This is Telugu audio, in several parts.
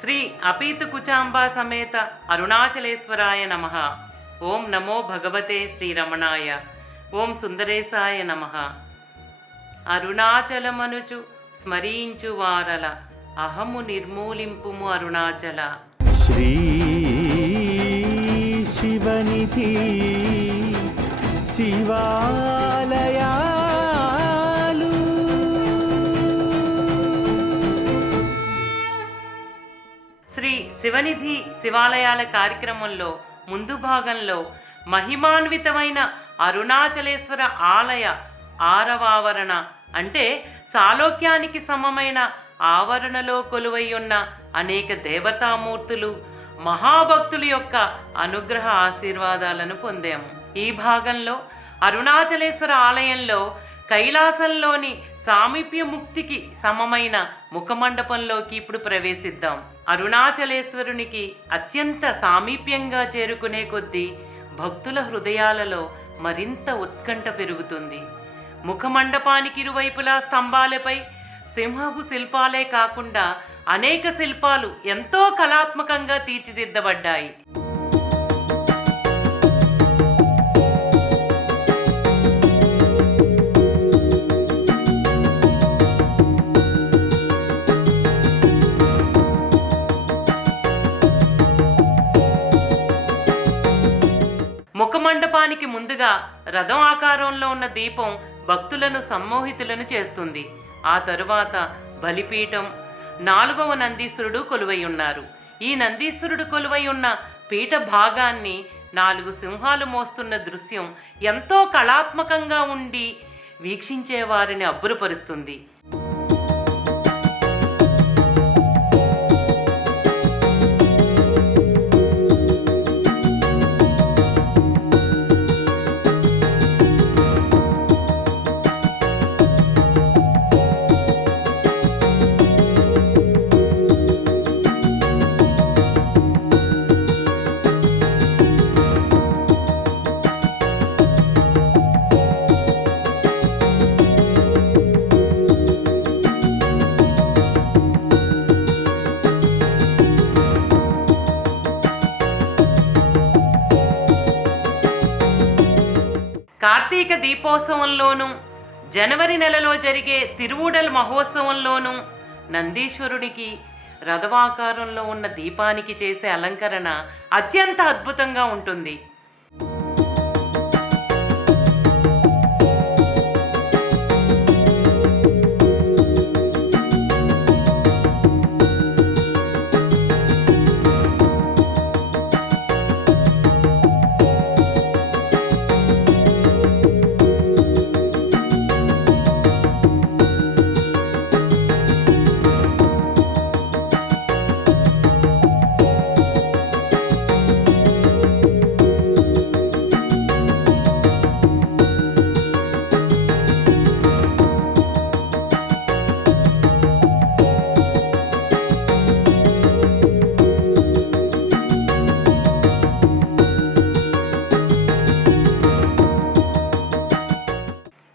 శ్రీ అపీతుకుచాంబా సమేత అరుణాచలేశ్వరాయ నమః. ఓం నమో భగవతే శ్రీరమణాయ. ఓం సుందరేశాయ నమః. అరుణాచలమనుచు స్మరించు వారల అహము నిర్మూలింపుము అరుణాచల. శ్రీ శివనిధి శివాలయాలు శ్రీ శివనిధి శివాలయాల కార్యక్రమంలో ముందు భాగంలో మహిమాన్వితమైన అరుణాచలేశ్వర ఆలయ ఆరవావరణ అంటే సాలోక్యానికి సమమైన ఆవరణలో కొలువై ఉన్న అనేక దేవతామూర్తులు మహాభక్తుల యొక్క అనుగ్రహ ఆశీర్వాదాలను పొందాము. ఈ భాగంలో అరుణాచలేశ్వర ఆలయంలో కైలాసంలోని సామీప్య ముక్తికి సమమైన ముఖమండపంలోకి ఇప్పుడు ప్రవేశిద్దాం. అరుణాచలేశ్వరునికి అత్యంత సామీప్యంగా చేరుకునే కొద్దీ భక్తుల హృదయాలలో మరింత ఉత్కంఠ పెరుగుతుంది. ముఖమండపానికి ఇరువైపులా స్తంభాలపై సింహపు శిల్పాలే కాకుండా అనేక శిల్పాలు ఎంతో కళాత్మకంగా తీర్చిదిద్దబడ్డాయి. ముఖమండపానికి ముందుగా రథం ఆకారంలో ఉన్న దీపం భక్తులను సమ్మోహితులను చేస్తుంది. ఆ తరువాత బలిపీఠం, 4వ నందీశ్వరుడు కొలువై ఉన్నారు. ఈ నందీశ్వరుడు కొలువై ఉన్న పీఠ భాగాన్ని 4 సింహాలు మోస్తున్న దృశ్యం ఎంతో కళాత్మకంగా ఉండి వీక్షించే వారిని అబ్బురపరుస్తుంది. కార్తీక దీపోత్సవంలోనూ జనవరి నెలలో జరిగే తిరువుడల్ మహోత్సవంలోనూ నందీశ్వరుడికి రథవాకారంలో ఉన్న దీపానికి చేసే అలంకరణ అత్యంత అద్భుతంగా ఉంటుంది.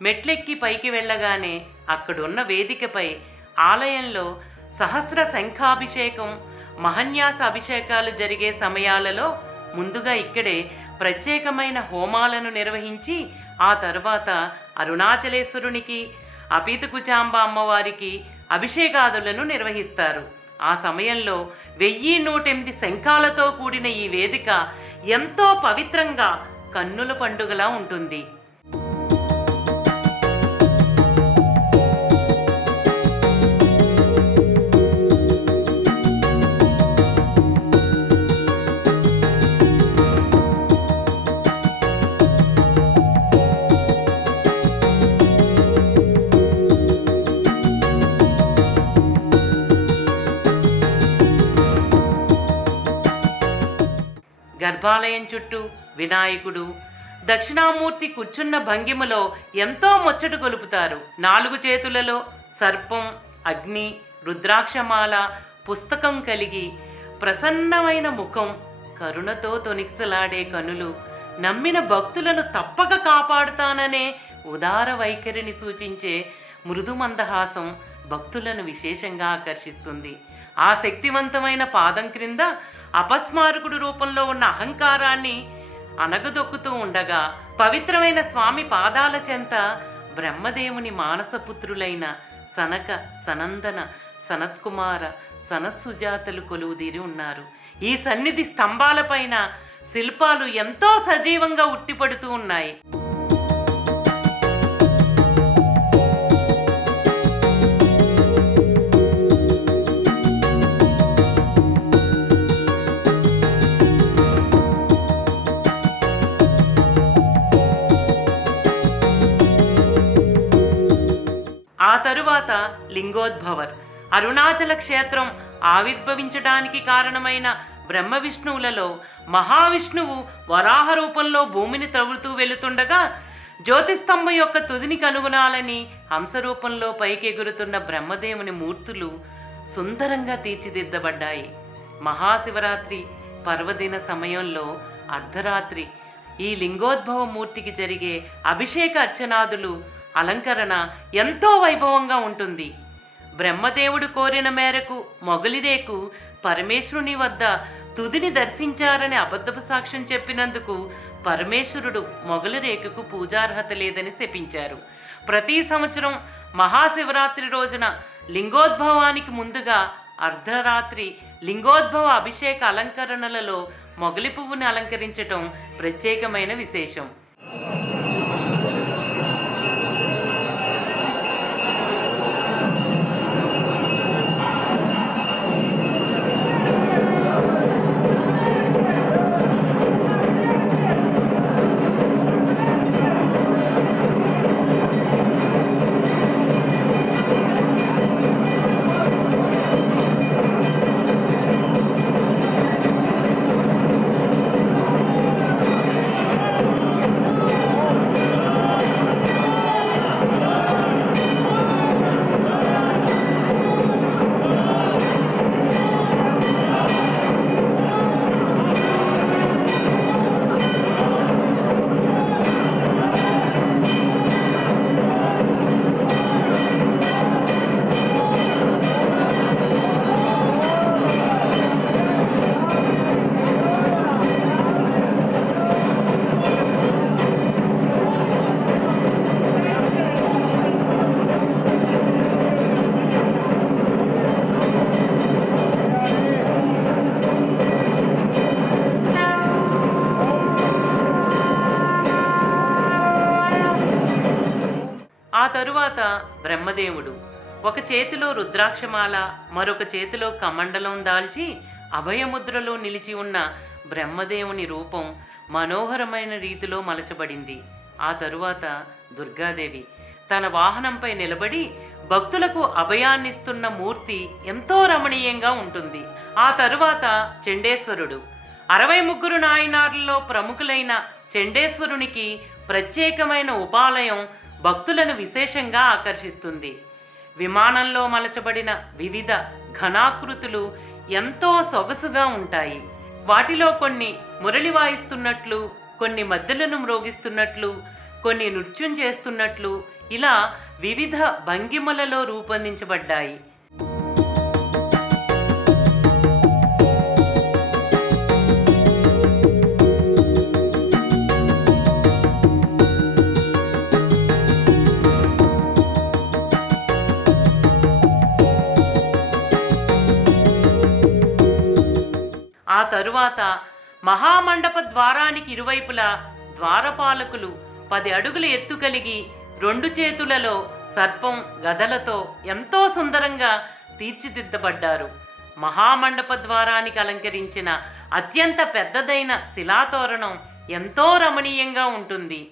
మెట్లెక్కి పైకి వెళ్ళగానే అక్కడున్న వేదికపై ఆలయంలో సహస్ర శంఖాభిషేకం, మహన్యాస అభిషేకాలు జరిగే సమయాలలో ముందుగా ఇక్కడే ప్రత్యేకమైన హోమాలను నిర్వహించి ఆ తర్వాత అరుణాచలేశ్వరునికి, అపీతుకుచాంబ అమ్మవారికి అభిషేకాదులను నిర్వహిస్తారు. ఆ సమయంలో 1108 శంఖాలతో కూడిన ఈ వేదిక ఎంతో పవిత్రంగా కన్నుల పండుగలా ఉంటుంది. గర్భాలయం చుట్టూ వినాయకుడు, దక్షిణామూర్తి కూర్చున్న భంగిమలో ఎంతో ముచ్చట గొలుపుతారు. 4 చేతులలో సర్పం, అగ్ని, రుద్రాక్షమాల, పుస్తకం కలిగి ప్రసన్నమైన ముఖం, కరుణతో తొణికిసలాడే కనులు, నమ్మిన భక్తులను తప్పక కాపాడుతాననే ఉదార వైఖరిని సూచించే మృదు మందహాసం భక్తులను విశేషంగా ఆకర్షిస్తుంది. ఆ శక్తివంతమైన పాదం క్రింద అపస్మారకుడు రూపంలో ఉన్న అహంకారాన్ని అనగదొక్కుతూ ఉండగా పవిత్రమైన స్వామి పాదాల చెంత బ్రహ్మదేవుని మానసపుత్రులైన సనక, సనందన, సనత్కుమార, సనత్సుజాతలు కొలువుదీరి ఉన్నారు. ఈ సన్నిధి స్తంభాలపైన శిల్పాలు ఎంతో సజీవంగా ఉట్టిపడుతూ ఉన్నాయి. ఆ తరువాత లింగోద్భవర్, అరుణాచల క్షేత్రం ఆవిర్భవించడానికి కారణమైన బ్రహ్మ విష్ణువులలో మహావిష్ణువు వరాహ రూపంలో భూమిని త్రవ్వుతూ వెళుతుండగా జ్యోతిస్తంభం యొక్క తుదిని కనుగొనాలని హంసరూపంలో పైకెగురుతున్న బ్రహ్మదేవుని మూర్తులు సుందరంగా తీర్చిదిద్దబడ్డాయి. మహాశివరాత్రి పర్వదిన సమయంలో అర్ధరాత్రి ఈ లింగోద్భవ మూర్తికి జరిగే అభిషేక అర్చనాదులు అలంకరణ ఎంతో వైభవంగా ఉంటుంది. బ్రహ్మదేవుడు కోరిన మేరకు మొగలిరేకు పరమేశ్వరుని వద్ద తుదిని దర్శించారని అబద్ధపు సాక్ష్యం చెప్పినందుకు పరమేశ్వరుడు మొగలిరేకుకు పూజార్హత లేదని శపించారు. ప్రతి సంవత్సరం మహాశివరాత్రి రోజున లింగోద్భవానికి ముందుగా అర్ధరాత్రి లింగోద్భవ అభిషేక అలంకరణలలో మొగలి పువ్వుని అలంకరించటం ప్రత్యేకమైన విశేషం. ఆ తరువాత బ్రహ్మదేవుడు ఒక చేతిలో రుద్రాక్షమాల, మరొక చేతిలో కమండలం దాల్చి అభయముద్రలో నిలిచి ఉన్న బ్రహ్మదేవుని రూపం మనోహరమైన రీతిలో మలచబడింది. ఆ తరువాత దుర్గాదేవి తన వాహనంపై నిలబడి భక్తులకు అభయాన్నిస్తున్న మూర్తి ఎంతో రమణీయంగా ఉంటుంది. ఆ తరువాత చండేశ్వరుడు 63 నాయనార్లలో ప్రముఖులైన చండేశ్వరునికి ప్రత్యేకమైన ఉపాలయం భక్తులను విశేషంగా ఆకర్షిస్తుంది. విమానంలో మలచబడిన వివిధ ఘనాకృతులు ఎంతో సొగసుగా ఉంటాయి. వాటిలో కొన్ని మురళి వాయిస్తున్నట్లు, కొన్ని మద్దెలను మ్రోగిస్తున్నట్లు, కొన్ని నృత్యం చేస్తున్నట్లు, ఇలా వివిధ భంగిమలలో రూపొందించబడ్డాయి. ఆ తరువాత మహామండప ద్వారానికి ఇరువైపులా ద్వారపాలకులు 10 అడుగుల ఎత్తు కలిగి 2 చేతులలో సర్పం గదలతో ఎంతో సుందరంగా తీర్చిదిద్దబడ్డారు. మహామండప ద్వారానికి అలంకరించిన అత్యంత పెద్దదైన శిలాతోరణం ఎంతో రమణీయంగా ఉంటుంది.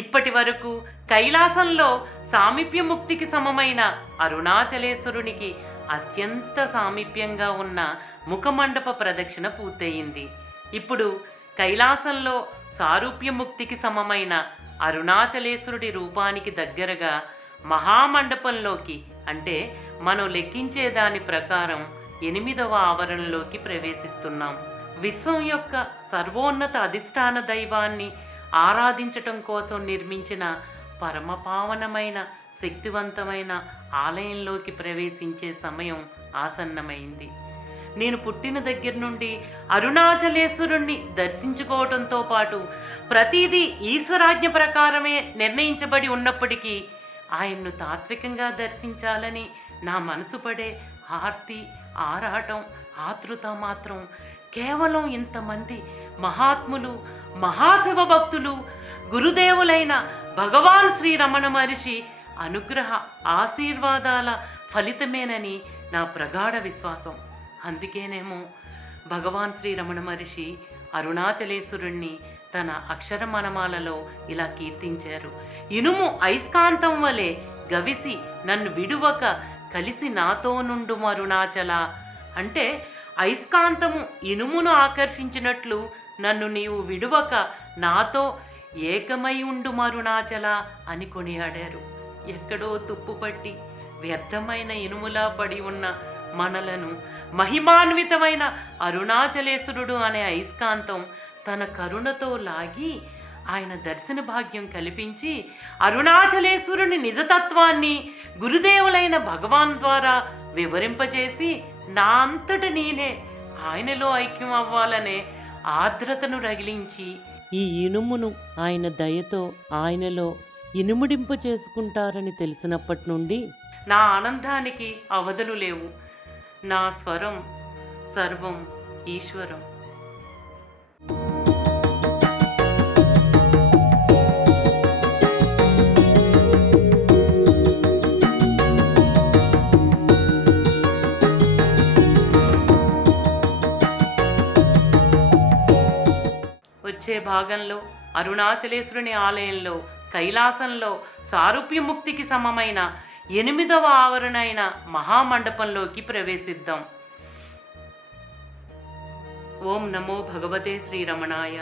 ఇప్పటి వరకు కైలాసంలో సామీప్యముక్తికి సమమైన అరుణాచలేశ్వరునికి అత్యంత సామీప్యంగా ఉన్న ముఖమండప ప్రదక్షిణ పూర్తయింది. ఇప్పుడు కైలాసంలో సారూప్యముక్తికి సమమైన అరుణాచలేశ్వరుడి రూపానికి దగ్గరగా మహామండపంలోకి, అంటే మనం లెక్కించే దాని ప్రకారం 8వ ఆవరణలోకి ప్రవేశిస్తున్నాం. విశ్వం యొక్క సర్వోన్నత అధిష్టాన దైవాన్ని ఆరాధించటం కోసం నిర్మించిన పరమపావనమైన శక్తివంతమైన ఆలయంలోకి ప్రవేశించే సమయం ఆసన్నమైంది. నేను పుట్టిన దగ్గర నుండి అరుణాచలేశ్వరుణ్ణి దర్శించుకోవడంతో పాటు ప్రతిదీ ఈశ్వరాజ్ఞ ప్రకారమే నిర్ణయించబడి ఉన్నప్పటికీ ఆయన్ను తాత్వికంగా దర్శించాలని నా మనసు పడే ఆర్తి, ఆరాటం, ఆతృత మాత్రం కేవలం ఇంతమంది మహాత్ములు, మహాశివ భక్తులు, గురుదేవులైన భగవాన్ శ్రీ రమణ మహర్షి అనుగ్రహ ఆశీర్వాదాల ఫలితమేనని నా ప్రగాఢ విశ్వాసం. అందుకేనేమో భగవాన్ శ్రీ రమణ మహర్షి అరుణాచలేశ్వరుణ్ణి తన అక్షరమణమాలలో ఇలా కీర్తించారు. ఇనుము అయస్కాంతం వలె గవిసి నన్ను విడువక కలిసి నాతో నుండు అరుణాచల. అంటే అయస్కాంతము ఇనుమును ఆకర్షించినట్లు నన్ను నీవు విడువక నాతో ఏకమై ఉండు అరుణాచల అని కొనియాడారు. ఎక్కడో తుప్పుపట్టి వ్యర్థమైన ఇనుములా పడి ఉన్న మనలను మహిమాన్వితమైన అరుణాచలేశ్వరుడు అనే అయస్కాంతం తన కరుణతో లాగి ఆయన దర్శన భాగ్యం కల్పించి అరుణాచలేశ్వరుని నిజతత్వాన్ని గురుదేవులైన భగవాన్ ద్వారా వివరింపజేసి నా అంతట నేనే ఆయనలో ఐక్యం అవ్వాలనే ఆర్ద్రతను రగిలించి ఈ ఇనుమును ఆయన దయతో ఆయనలో ఇనుముడింప చేసుకుంటారని తెలిసినప్పటి నుండి నా ఆనందానికి అవధులు లేవు. నా స్వరం సర్వం ఈశ్వరం. వచ్చే భాగంలో అరుణాచలేశ్వరుని ఆలయంలో కైలాసంలో సారూప్యముక్తికి సమమైన 8వ ఆవరణ అయిన మహామండపంలోకి ప్రవేశిద్దాం. ఓం నమో భగవతే శ్రీరమణాయ.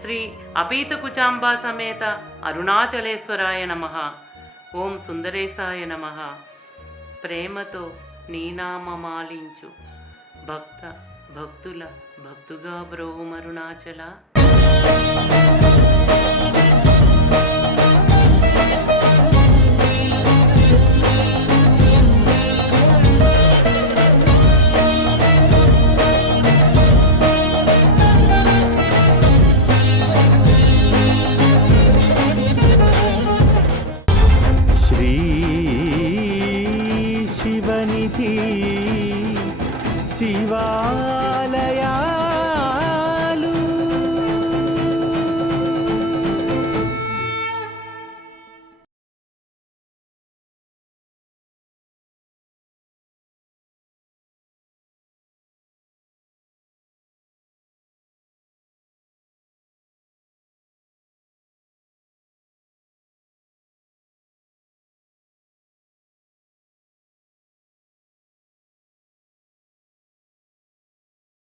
శ్రీ అపీత కుచాంబా సమేత అరుణాచలేశ్వరాయ నమః. ఓం సుందరేశాయ నమః. ప్రేమతో నీనామమాలించు భక్తుల భక్తుగా బ్రోవు అరుణాచల. శ్రీ శివనిధి శివాలయా